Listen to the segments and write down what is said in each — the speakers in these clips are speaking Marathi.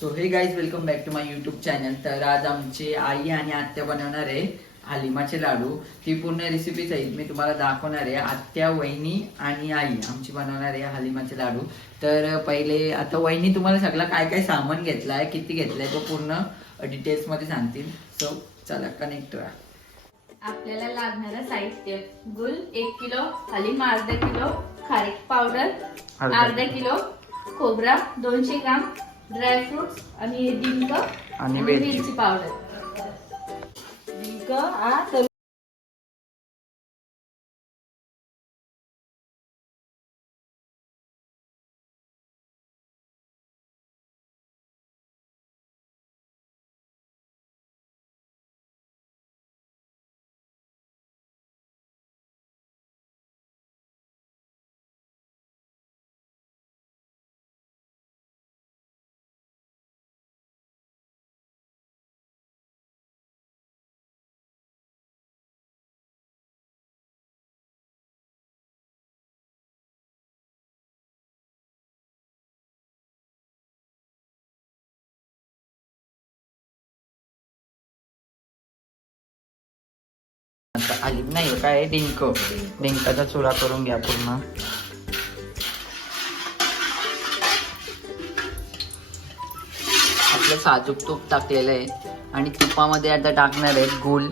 So hey guys welcome back to my YouTube channel तर आज आमची आई आणि आत्या बनवणार आहे हालिमाचे लाडू. ती पूर्ण रेसिपी सहित मी तुम्हाला दाखवणार आहे. आत्या वहिनी आणि आई आमची बनवणार आहे हालिमाचे लाडू. तर पहिले आता वहिनी तुम्हाला सगळं काय काय सामान घेतलं आहे किती घेतलं आहे तो पूर्ण डिटेल्समध्ये सांगतील. सो चला कनेक्ट राहा आपल्याला लागणारं साहित्य. गुल एक किलो हलीम अर्धा किलो खारीक पावडर अर्धा किलो खोबरा दोनशे ग्राम ड्रायफ्रुट्स आणि डिंक आणि वेलची. मिरची पावडर डिंक हा तर आता नाही काय डिंक? डिंकाचा चुरा करून घ्या पूर्ण. आपलं साजूक तूप टाकलेलं आहे. आणि तुपामध्ये आता टाकणार आहे गुल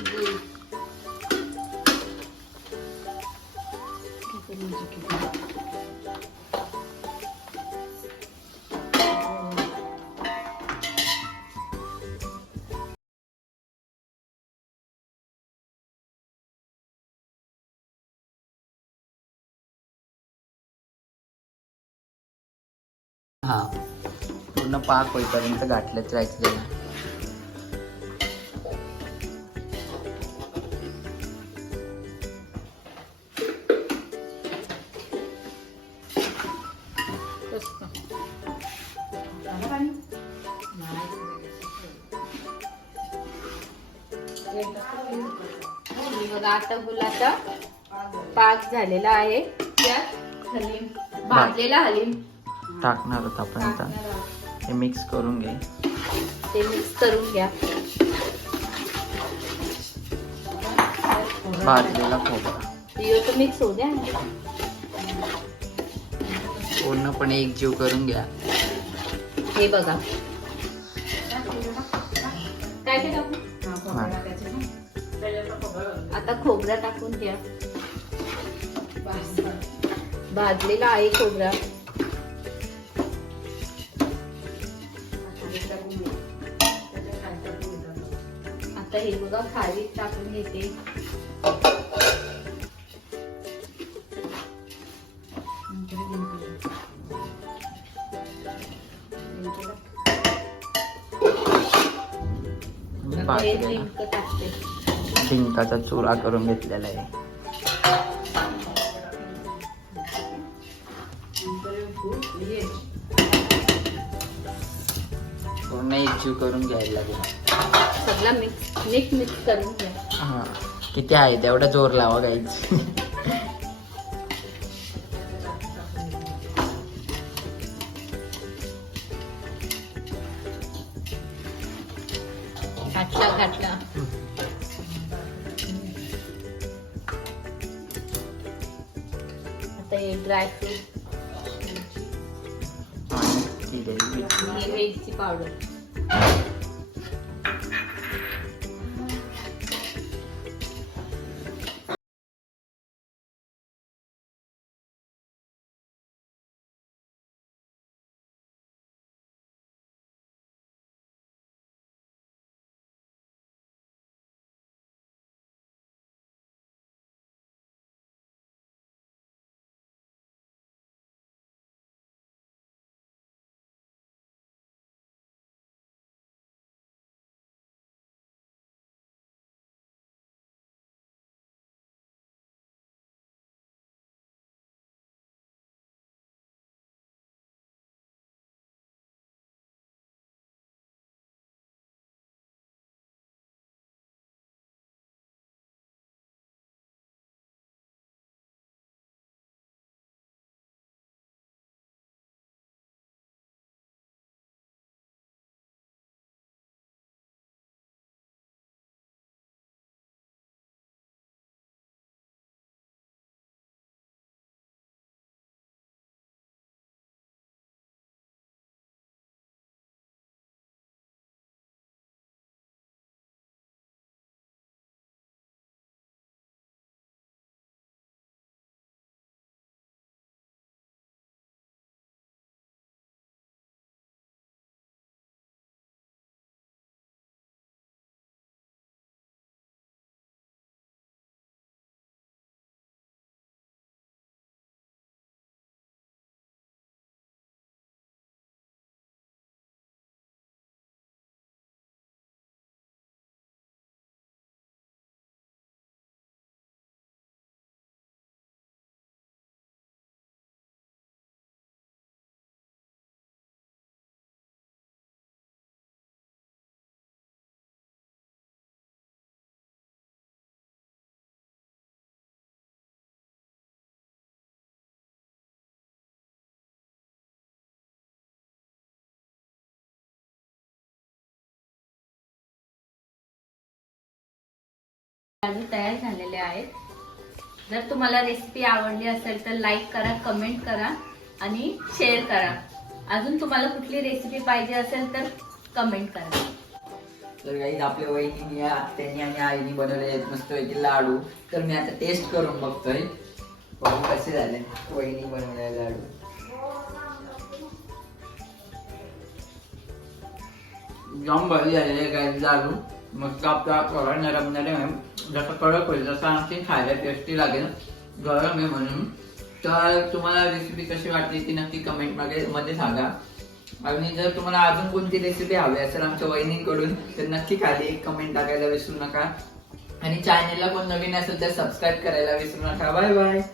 हा. पूर्ण पाक होईपर्यंत गाठलंच राहायचं त्याला हे बघा आता गुलाचा पाक झालेला आहे. त्यात हलीम भाजलेला हलीम. टाकणार होता आपण आता. हे मिक्स करून घे. ते मिक्स करून घ्या. भाजलेला खोबरा. तर मिक्स होऊ द्या. पूर्णपणे एकजीव करून घ्या. हे बघा. काय काय टाकू. आता खोबरा टाकून घ्या. भाजलेला आहे खोबरा. आता हे बघा खारी टाकून घेते. टाकते. डिंकाचा चुरा करून घेतलेला आहे. एकजीव करून घ्यायला लागेल. सगळा मिक्स मिक्स मिक्स करून घ्या. हा किती आहे तेवढा जोर लावा गाईच घातला घातला. आता हे ड्रायफ्रूट ही वेलची पावडर. लाडू तयार झालेले आहेत. जर तुम्हाला रेसिपी आवडली असेल तर लाईक करा कमेंट करा आणि शेअर करा. अजून तुम्हाला कुठली रेसिपी पाहिजे असेल तर कमेंट करा. तर काही आपल्या वहिनी आत्यांनी आणि आईनी बनवले आहेत मस्त पैकी लाडू. तर मी आता टेस्ट करून बघतोय. बघू कसे झाले वहिनी बनवले लाडू. जाम भारी झालेले काही लाडू. मस्त आपला थोडा नरम नरम आहे जसं कडक होईल जसं आणखी खायला टेस्टी लागेल गरम आहे म्हणून. तर तुम्हाला रेसिपी कशी वाटली ती नक्की कमेंटमध्ये मध्ये सांगा. आणि जर तुम्हाला अजून कोणती रेसिपी हवी असेल आमच्या वहिनीकडून तर नक्की खाली एक कमेंट टाकायला विसरू नका. आणि चॅनेलला कोण नवीन असेल तर सबस्क्राईब करायला विसरू नका. Bye bye